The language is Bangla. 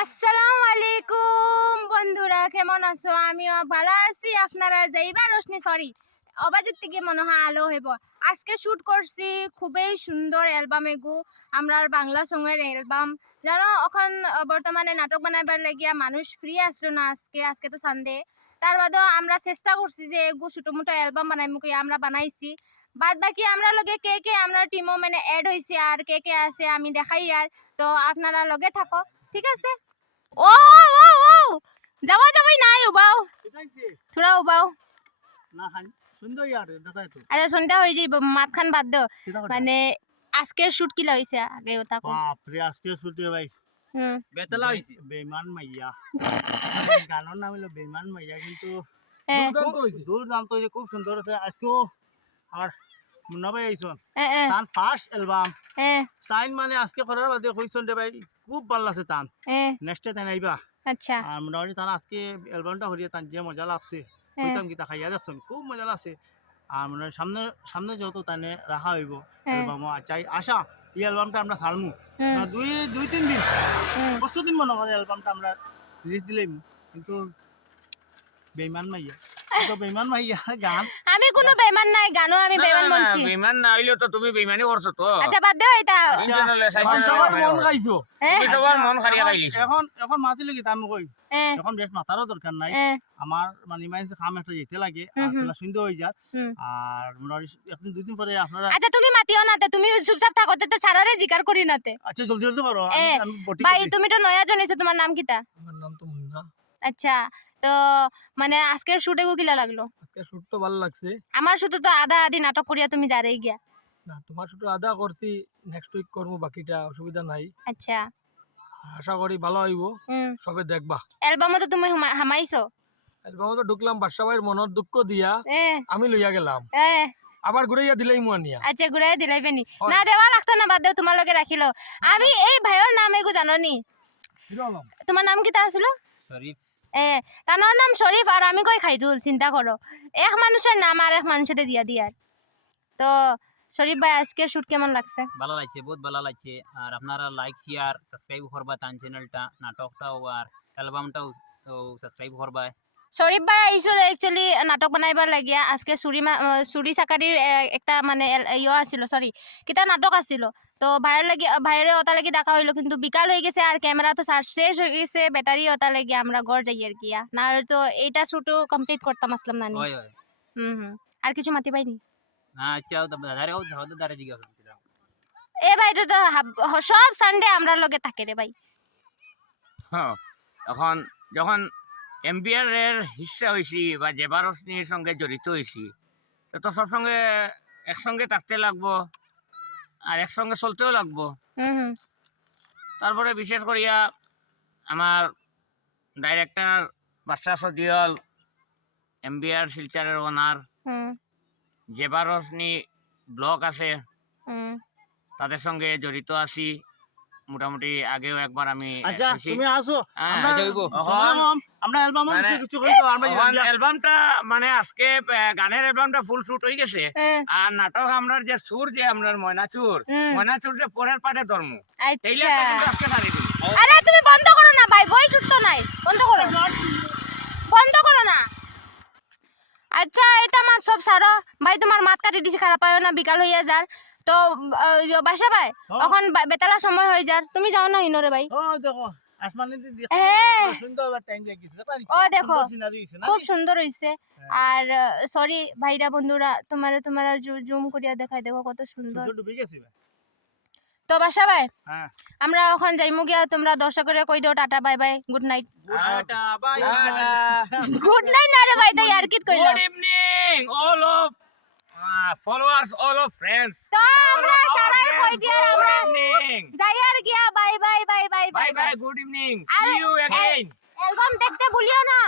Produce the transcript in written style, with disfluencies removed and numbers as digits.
আসসালামু আলাইকুম বন্ধুরা, কেমন আছো? আমিও ভালো আছি। আপনারা যাইবা রোশনি সরি অবাজিত থেকে মনে হয় আলো হইব। আজকে শুট করছি খুবই সুন্দর অ্যালবাম এগু আমরার বাংলা সঙ্গের অ্যালবাম। জানো এখন বর্তমানে নাটক বানাইবার লাগিয়া মানুষ ফ্রি আসলো না। আজকে তো সানডে, তার বাদেও আমরা চেষ্টা করছি যে এগু ছোটো মোটো অ্যালবাম বানাইমু কি আমরা বানাইছি। বাদ বাকি আমরা লগে কে আমরা টিমও মানে অ্যাড হয়েছে আর কে আছে আমি দেখাই। আর তো আপনারা লগে থাকো, ঠিক আছে? ও ও ও যাওয়াই নাই উবাও থোড়া উবাও। আচ্ছা সন্ধ্যা হয়ে যাইব, মাঝখান বাদ দাও। মানে আজকের শুট কি হইছে আগে ওটা কো। বাপরে আজকে শুটে ভাই বেতলা হইছে বেঈমান মাইয়া গানের নাম হলো বেঈমান মাইয়া, কিন্তু দুর্দান্ত হইছে, খুব সুন্দর আছে। আজকেও আমার মুন্না ভাই আইছন, তার ফার্স্ট অ্যালবাম তাইন মানে আজকে করার বাদে কইছন রে ভাই খুব ভালো লাগছে। তান নেক্সটে তাই আইবা। আচ্ছা আর মোটামুটি তার আজকে অ্যালবামটা হরিয়ে তার যে মজা লাগছে কইতাম কি তা খাইয়া দেখছেন, খুব মজা লাগছে। আর মানে সামনে সামনে যত তানে রাখা হইব অ্যালবাম চাই আশা এই অ্যালবামটা আমরা ছাড়মু দুই তিন দিন 5 দিন মনে করে অ্যালবামটা আমরা রিলিজ দিলাম। কিন্তু বেঈমান মাইয়া বেঈমান মাইয়া গান, আমি কোনো বেঈমান নাই, গানও আমি বেঈমান বলছি। বেঈমান না হইলো তো তুমি বেঈমানি করছো তো। আচ্ছা বাদ দাও এটা। সবার মন খাইছো, তুমি সবার মন খারিয়া খাইলিছো। এখন মাতিলে কি আমি কই এখন বেশ মাতারও দরকার নাই। আমার মানে ইমার্জেন্সি কাম একটা যেতে লাগে আর সুন্দর হয়ে যায়। আর মোটামুটি দুই দিন পরে আপনারা আচ্ছা তুমি মাতিও না, তুমি চুপচাপ থাকো তো, সারারে জিকার করি নাতে। আচ্ছা জলদি জলদি করো। আমি বটি ভাই তুমি তো নয়া জনেছো, তোমার নাম কিতা? আমার নাম তো মুন্না। আচ্ছা তো মানে আজকের শুটে গো কিলা লাগলো? আজকে শুট তো ভালো লাগছে। আমার শুটে তো আধা আধি নাটক করিয়া তুমি যারেই গিয়া না, তোমার শুট আদা করছি, নেক্সট উইক করবো, বাকিটা অসুবিধা নাই। আচ্ছা আশা করি ভালো হইব, সবে দেখবা। অ্যালবামে তো তুমি হামাইছো। অ্যালবামে তো ঢুকলাম, বাদশা ভাইয়ের মনের দুঃখ দিয়া আমি লইয়া গেলাম, আবার ঘুরাইয়া দিলাই মুয়ানিয়া। আচ্ছা ঘুরাই দিলাইবেনি না, দেওয়া লাগতো না, বাদ দাও, তোমার লগে রাখিলো। আমি এই ভাইয়ের নাম এগু জাননি, তোমার নাম কিতা আছিল? শরীফ। তার নাম শরীফ আর আমি কই খাইরুল। চিন্তা করো, এক মানুষের নাম আর এক মানুষের দিয়া দিয়ার। তো শরীফ ভাই আজকে শুট কেমন লাগছে? ভালো লাগছে, বহুত ভালো লাগছে। আর আপনারা লাইক শেয়ার সাবস্ক্রাইব করবা তান চ্যানেলটা, নাটকটাও আর অ্যালবামটাও সাবস্ক্রাইব করবা। শরীফ ভাই আইছিল একচুয়ালি নাটক বানাইবার লাগিয়া। আজকে চুরি চাকারির একটা মানে ইয়ে আছিল, সরি কিতা নাটক আছিল। তো ভাইয়ের ওটা লাগি দেখা হইলো, কিন্তু বিকাল হয়ে গেছে আর ক্যামেরা তো চার্জ শেষ হয়ে গেছে, ব্যাটারি ওটা লাগি আমরা ঘর যাই আর গিয়া না, তো এইটা শুটও কমপ্লিট করতাম আসলাম না। আর কিছু মাতি পাইনি। আচ্ছা দাঁড়ারে জিজ্ঞাসা এ ভাই তো সব সানডে আমরা লগে থাকে রে ভাই। হ্যাঁ, এখন যখন এমবিআর এর হিস্সা হয়েছি বা জেবারসনির সঙ্গে জড়িত হয়েছি, তো সবসঙ্গে একসঙ্গে থাকতে লাগবো আর একসঙ্গে চলতেও লাগবো। তারপরে বিশেষ করিয়া আমার ডাইরেক্টর বাদশা সদিয়ল, এমবিআর শিলচারের ওনার, জেবারসনি ব্লক আছে তাদের সঙ্গে জড়িত আছি মোটামুটি। আগেও একবার আমি তুমি আসো আমরা অ্যালবামটা মানে আজকে গানের অ্যালবামটা ফুল শুট হয়ে গেছে। আর নাটক আমরা যে সুর যে আমরা ময়নাচুর যে পরের পাটে ধর্ম আজকে ছাড়ি দিই। আরে তুমি বন্ধ করো না ভাই, বই শুট তো নাই, বন্ধ করো না। আচ্ছা এটা আমার সব সারো ভাই, তোমার মাত কাটি দিছি, খারাপ পায় না, বিকাল হইয়া যার। তো বাসা ভাই এখন বেতালা সময় হয়ে যার, তুমি যাও না হিনরে ভাই। ও দেখো খুব সুন্দর হইছে। আর সরি ভাইরা বন্ধুরা, তোমার জুম করিয়া দেখাই, দেখো কত সুন্দর। তো বাসা ভাই আমরা এখন যাইমু গিয়া, তোমরা দর্শকের কই দাও tata bye bye, good night. Good night না রে ভাই, তাই আর কি কইলো। Good evening all of followers, all of friends. তো আমরা সবাই কই দিয়া আমরা যাই আর গিয়া, bye bye bye bye bye bye, good evening, see you again. Album দেখতে ভুলিও না।